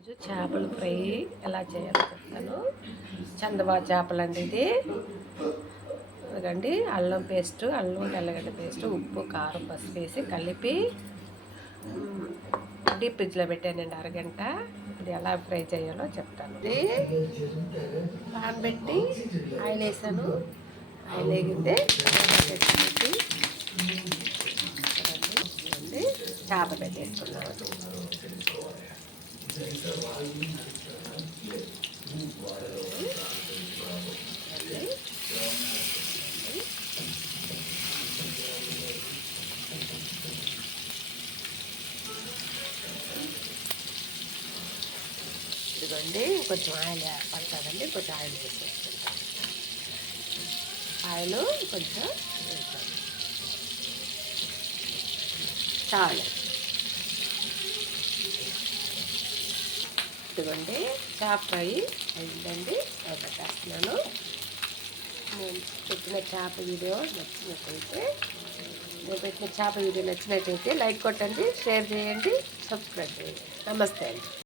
ఈరోజు చేపల ఫ్రై ఎలా చేయాలో చెప్తాను. చందవా చేపలు అండి ఇది. అదండి అల్లం పేస్టు, అల్లం తెల్లగడ్డ పేస్టు, ఉప్పు కారం పసుపు వేసి కలిపి డీప్ ఫ్రిడ్జ్లో పెట్టానండి అరగంట. ఇప్పుడు ఎలా ఫ్రై చేయాలో చెప్తాను. పాన్ పెట్టి ఆయిల్ వేసాను. ఆయిల్ వేగితే చేప పెట్టేసుకున్నాను. ఇదిగోండి కొంచెం ఆయిల్ పడుతుందండి, కొంచెం ఆయిల్ వేసేసుకుంటాం. ఆయిల్ కొంచెం వేసాను చాలు. ఇదిగోండి చేప ఫ్రై అయిందండి, పెట్టేస్తున్నాను. నేను పెట్టిన చేప వీడియో నచ్చినట్టయితే లైక్ కొట్టండి, షేర్ చేయండి, సబ్స్క్రైబ్ చేయండి. నమస్తే అండి.